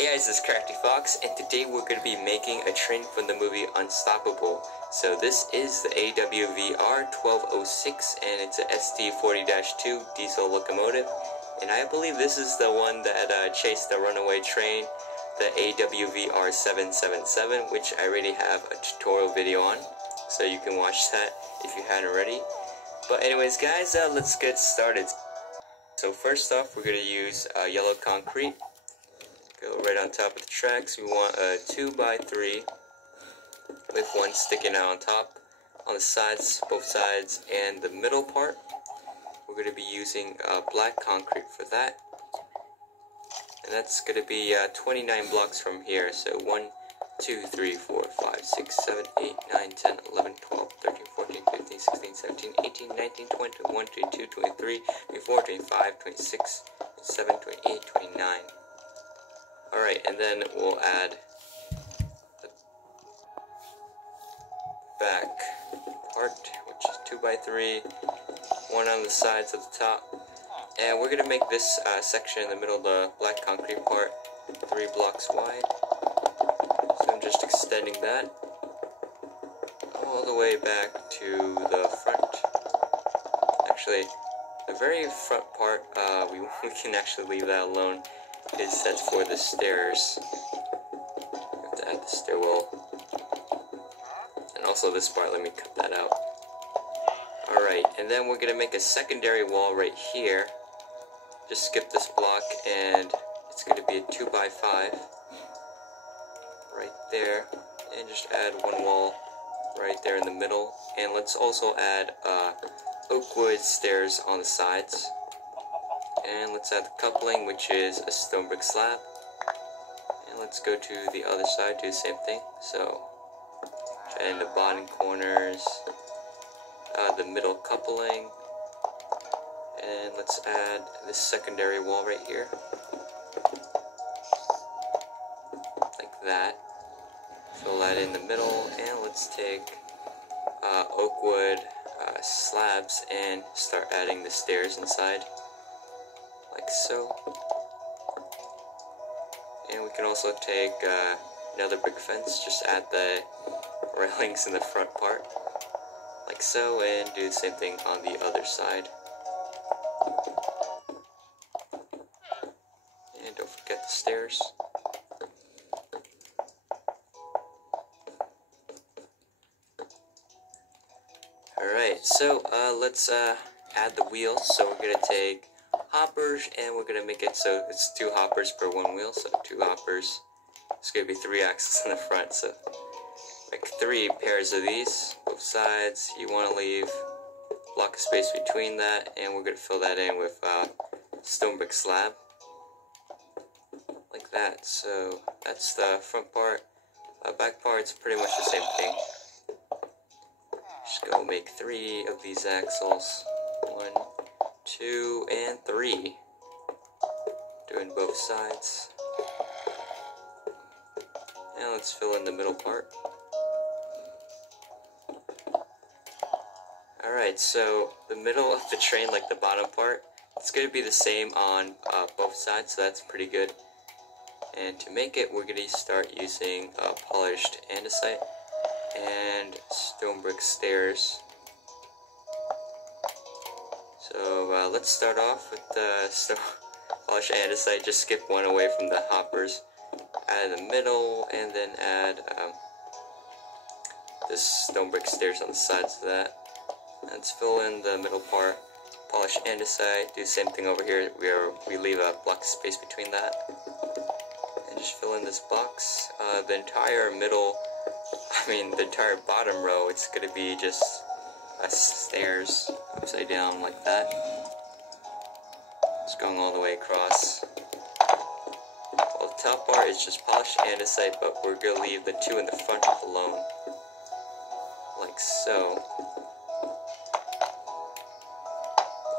Hey guys, this is Crafty Fox, and today we're going to be making a train from the movie Unstoppable. So this is the AWVR 1206, and it's a SD40-2 diesel locomotive. And I believe this is the one that chased the runaway train, the AWVR 777, which I already have a tutorial video on. So you can watch that if you hadn't already. But anyways guys, let's get started. So first off, we're going to use yellow concrete. Go right on top of the tracks. We want a 2x3 with one sticking out on top. On the sides, both sides, and the middle part, we're going to be using black concrete for that. And that's going to be 29 blocks from here. So 1, 2, 3, 4, 5, 6, 7, 8, 9, 10, 11, 12, 13, 14, 15, 16, 17, 18, 19, 20, 21, 22, 23, 24, 25, 26, 27, 28, 29. Alright, and then we'll add the back part, which is 2x3, one on the sides of the top. And we're going to make this section in the middle of the black concrete part 3 blocks wide. So I'm just extending that all the way back to the front. Actually, the very front part, we can actually leave that alone. Is set for the stairs. We have to add the stairwell. And also this part, let me cut that out. Alright, and then we're going to make a secondary wall right here. Just skip this block, and it's going to be a 2x5 right there. And just add one wall right there in the middle. And let's also add oak wood stairs on the sides. And let's add the coupling, which is a stone brick slab. And let's go to the other side, do the same thing. So, add in the bottom corners, the middle coupling, and let's add this secondary wall right here, like that. Fill that in the middle, and let's take oak wood slabs and start adding the stairs inside. Like so. And we can also take another brick fence, just add the railings in the front part, like so, and do the same thing on the other side. And don't forget the stairs. Alright, so let's add the wheels. So we're going to take hoppers, and we're going to make it so it's 2 hoppers per 1 wheel, so 2 hoppers. It's going to be 3 axles in the front, so make 3 pairs of these, both sides. You want to leave a block of space between that, and we're going to fill that in with stone brick slab, like that. So that's the front part. Back part's pretty much the same thing. Just go make 3 of these axles. 1, 2, and 3. Doing both sides. And let's fill in the middle part. Alright, so the middle of the train, like the bottom part, it's going to be the same on both sides, so that's pretty good. And to make it, we're going to start using polished andesite and stone brick stairs. So let's start off with the polished andesite. Just skip one away from the hoppers. Add the middle, and then add this stone brick stairs on the sides of that. Let's fill in the middle part. Polish andesite. Do the same thing over here. We leave a block of space between that, and just fill in this box. The entire middle, the entire bottom row, it's going to be just stairs upside down like that. It's going all the way across. Well, the top part is just polished andesite, but we're going to leave the 2 in the front alone, like so.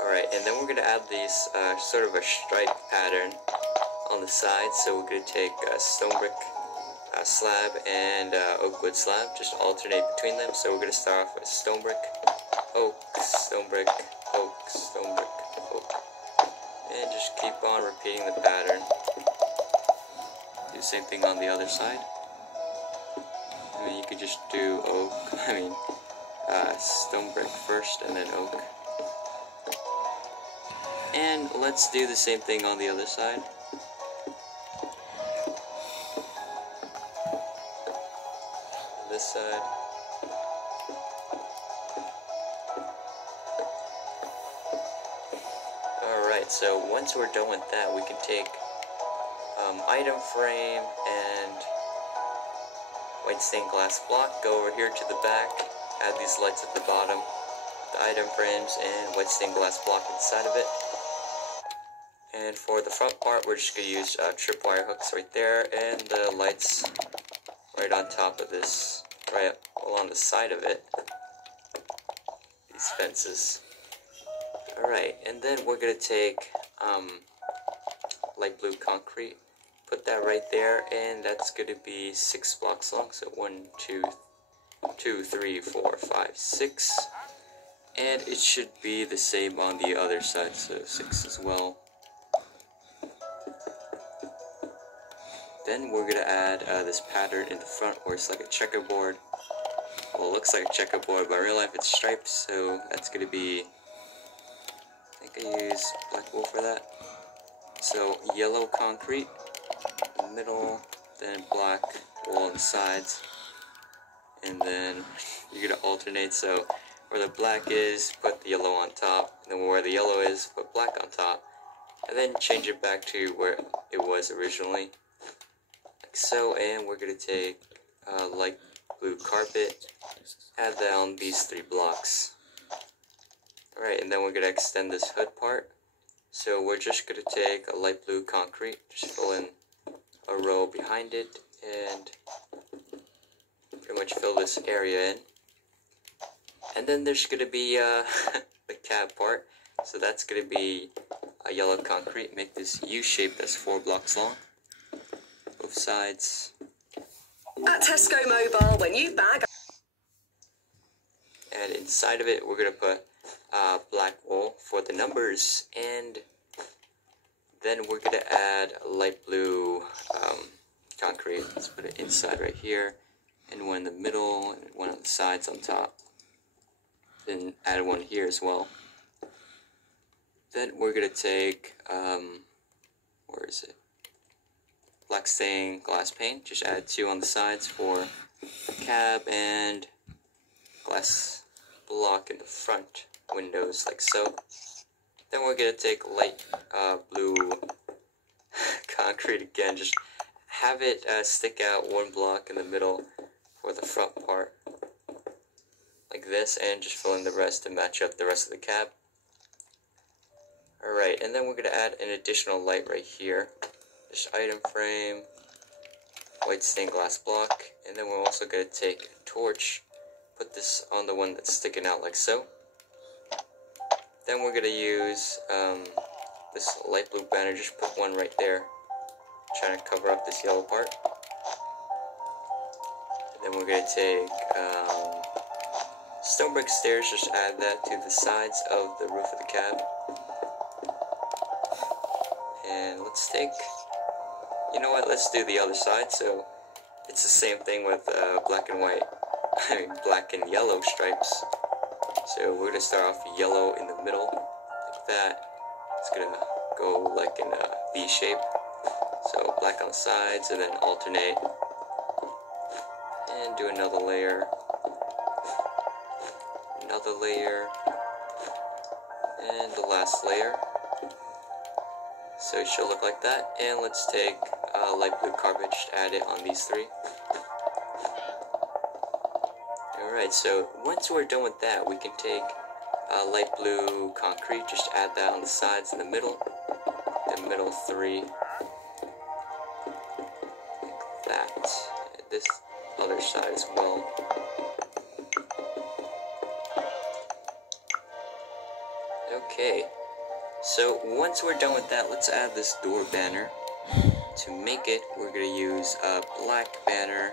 Alright, and then we're going to add these sort of a stripe pattern on the side. So we're going to take a stone brick slab and oak wood slab, just alternate between them. So we're going to start off with stone brick, oak, stone brick, oak, stone brick, oak, and just keep on repeating the pattern. Do the same thing on the other side. I mean, you could just do oak, stone brick first and then oak. And let's do the same thing on the other side. This side. Alright, so once we're done with that, we can take item frame and white stained glass block, go over here to the back, add these lights at the bottom, the item frames and white stained glass block inside of it. And for the front part, we're just going to use tripwire hooks right there, and the lights right on top of this, right along the side of it, these fences. Alright, and then we're going to take light blue concrete, put that right there, and that's going to be 6 blocks long, so 1, 2, 3, 4, 5, 6, and it should be the same on the other side, so 6 as well. Then we're going to add this pattern in the front where it's like a checkerboard. Well, it looks like a checkerboard, but in real life it's stripes, so that's going to be, I think I use black wool for that. So yellow concrete in the middle, then black wool on the sides, and then you're going to alternate, so where the black is, put the yellow on top, and then where the yellow is, put black on top, and then change it back to where it was originally. So, and we're going to take light blue carpet, add that on these 3 blocks. Alright, and then we're going to extend this hood part. So we're just going to take a light blue concrete, just fill in a row behind it, and pretty much fill this area in. And then there's going to be the cab part, so that's going to be a yellow concrete, make this U shape that's 4 blocks long. Both sides. At Tesco Mobile, when you bag. And inside of it, we're going to put black wool for the numbers, and then we're going to add light blue concrete. Let's put it inside right here, and one in the middle, and one on the sides on top. Then add one here as well. Then we're going to take, where is it? Black stained glass paint, just add 2 on the sides for the cab, and glass block in the front windows, like so. Then we're going to take light blue concrete again, just have it stick out 1 block in the middle for the front part, like this, and just fill in the rest to match up the rest of the cab. Alright, and then we're going to add an additional light right here. Just item frame, white stained glass block, and then we're also going to take a torch, put this on the one that's sticking out like so. Then we're going to use this light blue banner, just put one right there, trying to cover up this yellow part. And then we're going to take stone brick stairs, just add that to the sides of the roof of the cab. And let's take, you know what, let's do the other side, so it's the same thing with black and white, black and yellow stripes. So we're going to start off yellow in the middle, like that. It's going to go like in a V shape. So black on the sides, and then alternate. And do another layer. Another layer. And the last layer. So it should look like that. And let's take light blue carpet, just add it on these 3. Alright, so once we're done with that, we can take light blue concrete, just add that on the sides in the middle 3, like that, and this other side as well. Okay, so once we're done with that, let's add this door banner. To make it, we're going to use a black banner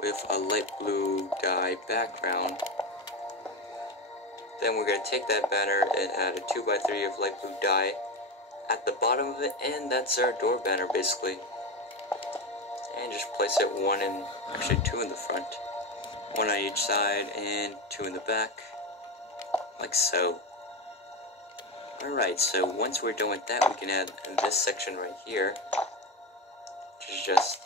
with a light blue dye background. Then we're going to take that banner and add a 2x3 of light blue dye at the bottom of it, and that's our door banner basically. And just place it actually two in the front. One on each side and two in the back, like so. Alright, so once we're done with that, we can add this section right here, which is just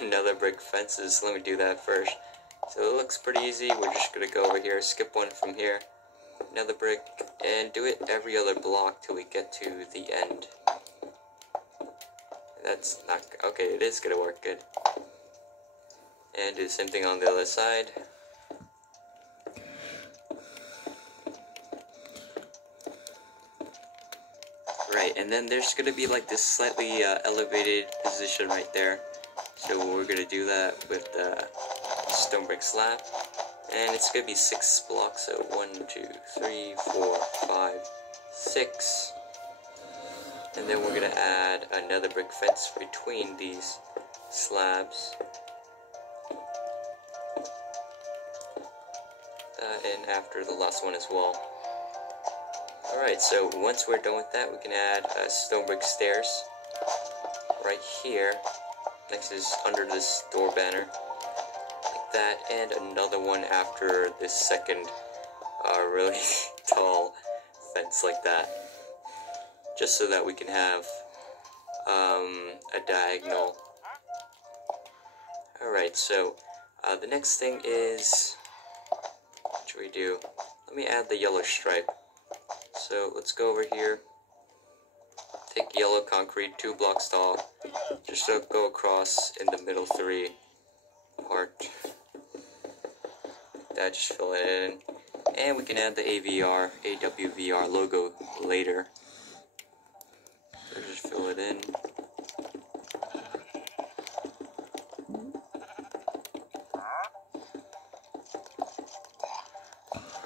another brick fences. Let me do that first. So it looks pretty easy. We're just going to go over here, skip one from here, another brick, and do it every other block till we get to the end. That's not, okay, it is going to work good. And do the same thing on the other side. Right, and then there's going to be like this slightly elevated position right there. So we're going to do that with the stone brick slab. And it's going to be 6 blocks, so 1, 2, 3, 4, 5, 6. And then we're going to add another brick fence between these slabs. And after the last one as well. Alright, so once we're done with that, we can add stone brick stairs right here. Next is under this door banner, like that, and another one after this second really tall fence like that. Just so that we can have a diagonal. Alright, so the next thing is, what should we do? Let me add the yellow stripe. So let's go over here, take yellow concrete, 2 blocks tall, just to go across in the middle 3 part. That, just fill it in. And we can add the AWVR logo later. So just fill it in.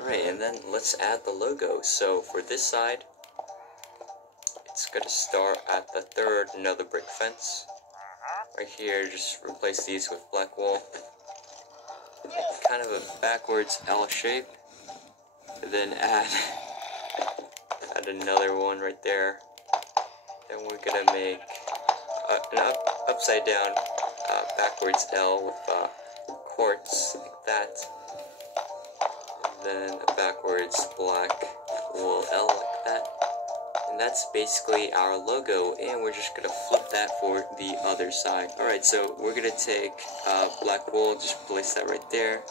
Alright, and then let's add the logo. So for this side, it's going to start at the 3rd another brick fence. Right here, just replace these with black wool. Kind of a backwards L shape. And then add another one right there. Then we're going to make an upside down backwards L with quartz, like that. Then a backwards black wool L like that. And that's basically our logo, and we're just gonna flip that for the other side. Alright, so we're gonna take black wool, just place that right there.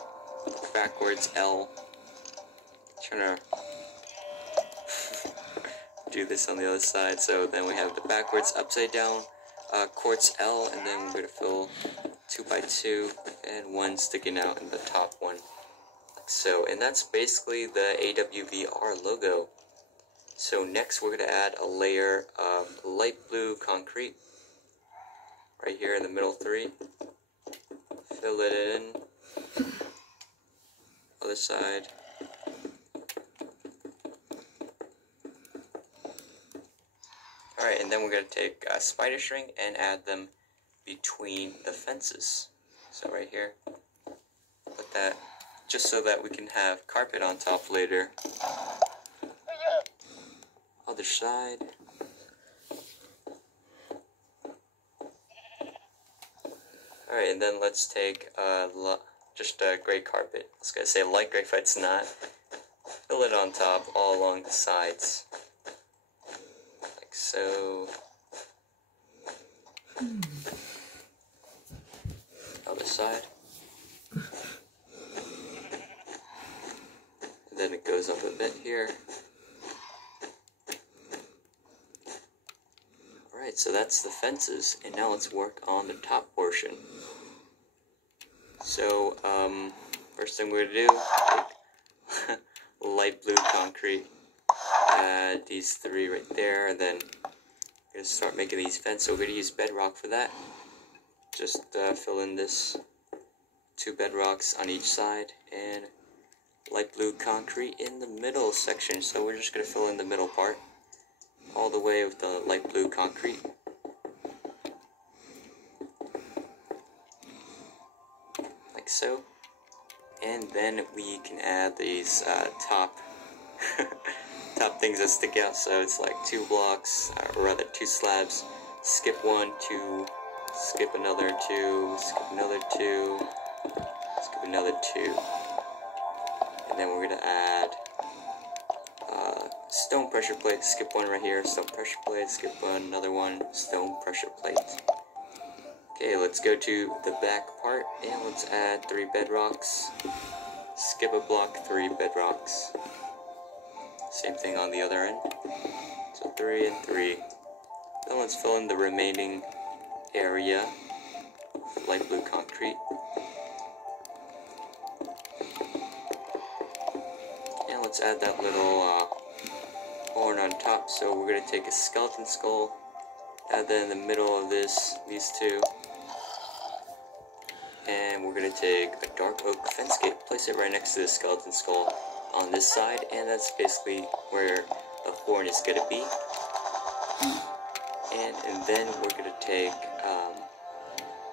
Backwards L. Trying to do this on the other side. So then we have the backwards upside down quartz L, and then we're gonna fill 2 by 2 and 1 sticking out in the top one. So, and that's basically the AWVR logo. So next we're going to add a layer of light blue concrete right here in the middle 3. Fill it in. Other side. Alright, and then we're going to take spider string and add them between the fences. So right here, put that, just so that we can have carpet on top later. Other side. Alright, and then let's take just a gray carpet. I was going to say light gray, but it's not. Fill it on top all along the sides. Like so. Other side. And then it goes up a bit here. Alright, so that's the fences, and now let's work on the top portion. So, first thing we're going to do, take light blue concrete, add these 3 right there, and then we're going to start making these fences. So we're going to use bedrock for that. Just fill in this 2 bedrocks on each side, and light blue concrete in the middle section. So we're just going to fill in the middle part all the way with the light blue concrete. Like so. And then we can add these top top things that stick out. So it's like 2 blocks, or rather 2 slabs. Skip 1 to skip another 2, skip another 2, skip another 2. And then we're going to add stone pressure plate, skip one right here, stone pressure plate, skip another one, stone pressure plate. Okay, let's go to the back part, and let's add 3 bedrocks, skip a block, 3 bedrocks. Same thing on the other end, so 3 and 3. Then let's fill in the remaining area with light blue concrete. And let's add that little horn on top. So we're going to take a skeleton skull, add that in the middle of these two. And we're going to take a dark oak fence gate, place it right next to the skeleton skull on this side, and that's basically where the horn is going to be. And then we're going to take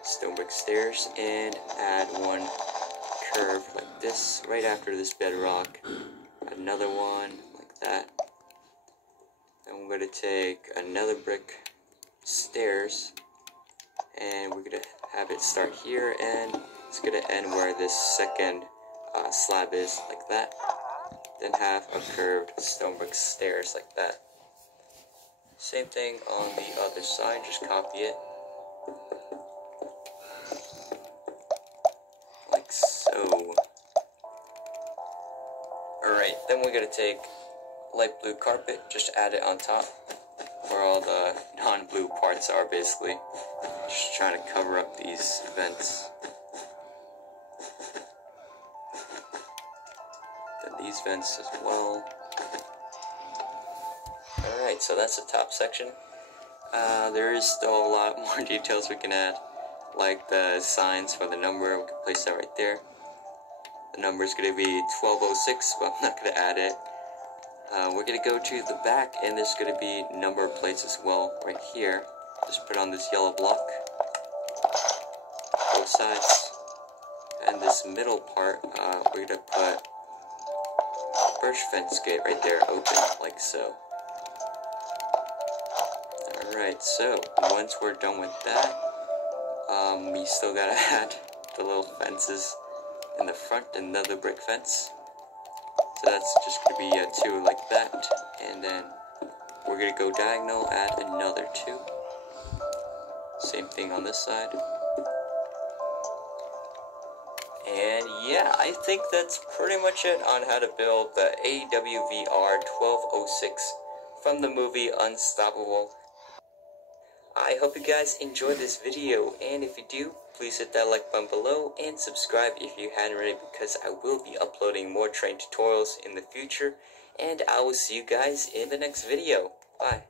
stone brick stairs and add one curve like this right after this bedrock. Add another one like that. Then we're going to take another brick stairs, and we're going to have it start here, and it's going to end where this second slab is, like that. Then have a curved stone brick stairs like that. Same thing on the other side, just copy it. Like so. Alright, then we're going to take light blue carpet, just add it on top where all the non-blue parts are, basically. Just trying to cover up these vents. Then these vents as well. Alright, so that's the top section. There is still a lot more details we can add, like the signs for the number. We can place that right there. The number is going to be 1206, but I'm not going to add it. We're going to go to the back, and there's going to be number plates as well, right here. Just put on this yellow block, both sides. And this middle part, we're going to put birch fence gate right there, open, like so. Alright, so once we're done with that, we still gotta add the little fences in the front, another brick fence. So that's just going to be 2 like that, and then we're going to go diagonal, add another 2. Same thing on this side. And yeah, I think that's pretty much it on how to build the AWVR 1206 from the movie Unstoppable. I hope you guys enjoyed this video, and if you do, please hit that like button below and subscribe if you hadn't already, because I will be uploading more train tutorials in the future, and I will see you guys in the next video. Bye.